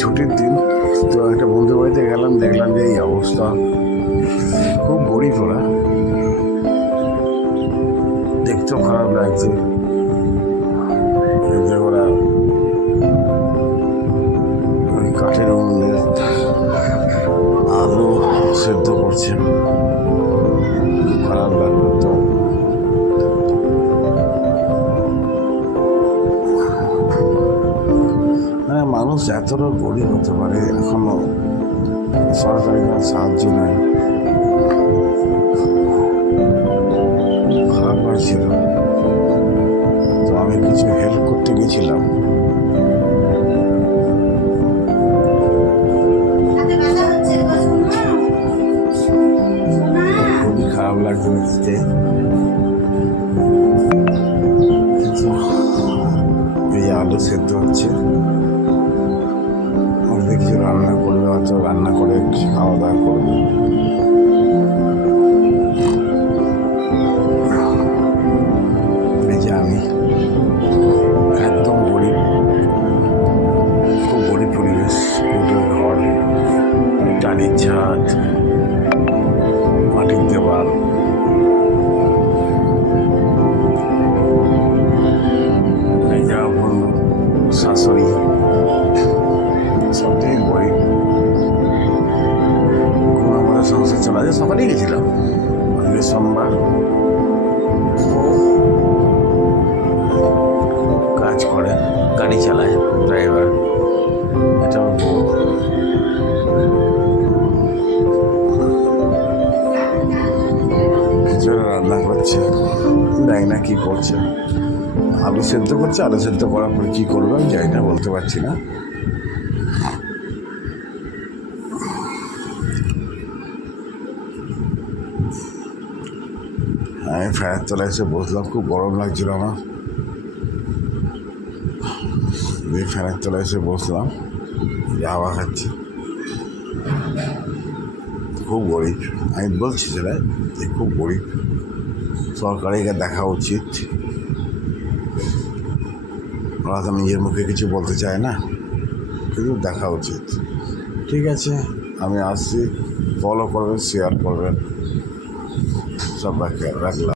ছুটির দিন, তো একটা বন্ধু বাড়িতে গেলাম, দেখলাম যে এই অবস্থা, খুব গরিব ওরা, দেখতেও খারাপ লাগছে। এই যে ওরা ওই কাঠের উনুনে আলু সেদ্ধ করছে, খুব খারাপ লাগলো। তো মানে মানুষ এতটা গরিব হতে পারে, এখনো সরকারি কোনো সাহায্য নেই, খারাপ লাগছিল। তো আমি কিছু হেল্প করতে গেছিলাম, খুবই খারাপ লাগছে দেখতে। এই আলু সেদ্ধ হচ্ছে, আমাদের কিছু রান্না করবে, হয়তো রান্না করে খাওয়া দাওয়া করবে। এই যে আমি একদম গরিব, খুব গরিব পরিবেশ, উঠোর ঘর, টালির ছাদ, মাটির দেওয়াল, এই যা বন্ধু শাশুড়ি, সব থেকে গরিব। কোনো আমাদের সংসার চলা যায়। সকালেই গেছিলাম, আজকে সোমবার, কাজ করে, গাড়ি চালায়, ড্রাইভার। এটা কিছু রান্না করছে, জানি না কী করছে, আলু সেদ্ধ করছে। আলু সেদ্ধ করার পরে কী করবে আমি জানি না, বলতে পারছি না। আমি ফ্যানের তলায় এসে বসলাম, খুব গরম লাগছিল আমার, দিয়ে ফ্যানের তলায় এসে বসলাম, হাওয়া খাচ্ছি। খুব গরিব, আমি বলছি সেটা, যে খুব গরিব, সরকারিকে দেখা উচিত। ওরা তো নিজের মুখে কিছু বলতে চায় না, কিন্তু দেখা উচিত। ঠিক আছে, আমি আসছি, ফলো করবেন, শেয়ার করবেন, সব রাখলাম।